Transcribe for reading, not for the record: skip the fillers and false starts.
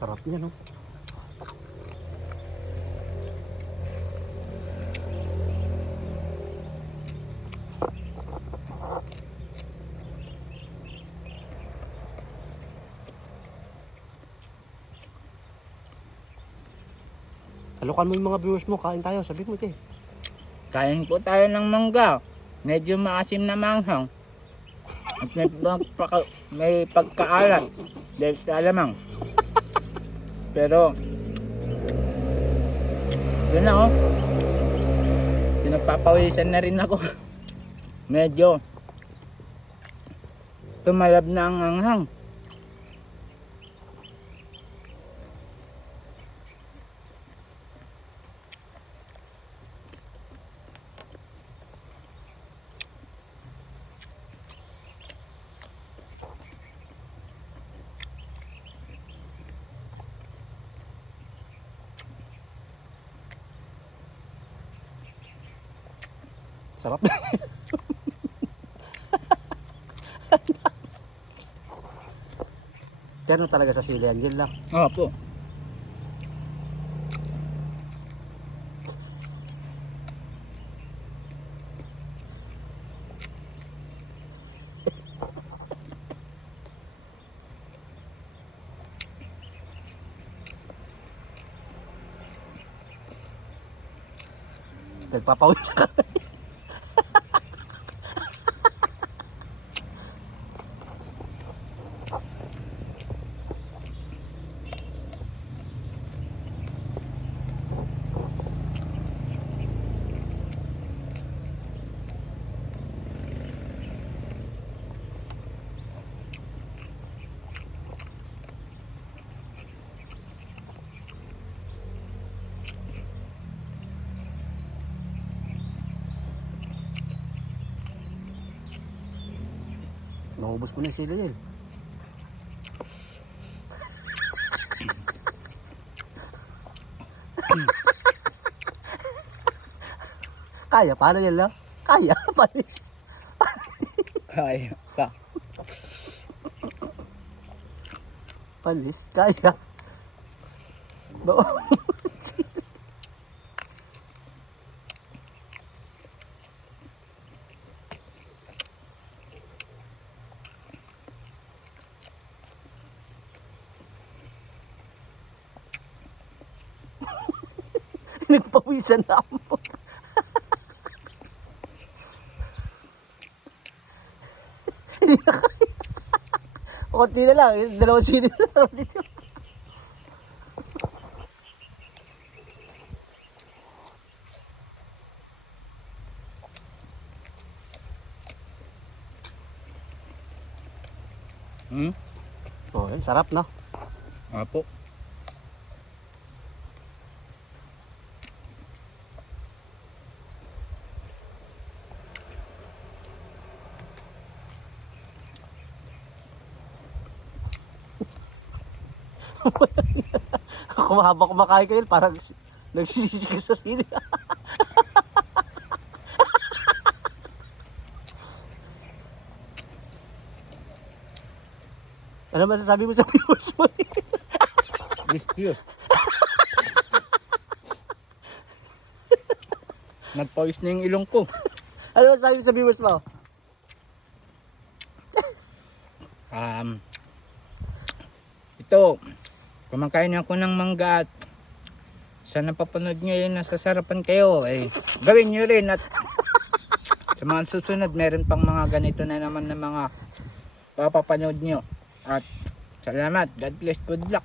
Sarap niya, no? Talukan mo yung mga viewers mo, kain tayo, sabi mo, te. Kain po tayo ng mangga. Medyo maasim na manghang. At may pagkaalat dahil sa alamang. Pero, yun na oh. Pinagpapawisan na rin ako. Medyo tumalab na ang anghang. Sarap. Pero talaga sa sili, Angel lang. Opo. Nagpapawis ka. Naubos mo na yung sili yan. Kaya, paano yan lang? Kaya, panis. Kaya pa. Panis, kaya. No. Nagpawisan na ako. Hindi na kaya. Kunti na lang. Dalawang sili na lang. Oh, yun, sarap, no? Opo. Ako habang kumakain kayo, parang nagsisisi ka sa sili. Ano masasabi mo sa viewers mo? Yun. Nagpawis na yung ilong ko. Ano masasabi mo sa viewers mo? Ito, kumakain ako ng mangga at sa napapanood nyo yun, nasasarapan kayo, gawin nyo rin at sa mga susunod, meron pang mga ganito na naman na mga papapanood nyo. At salamat, God bless, good luck.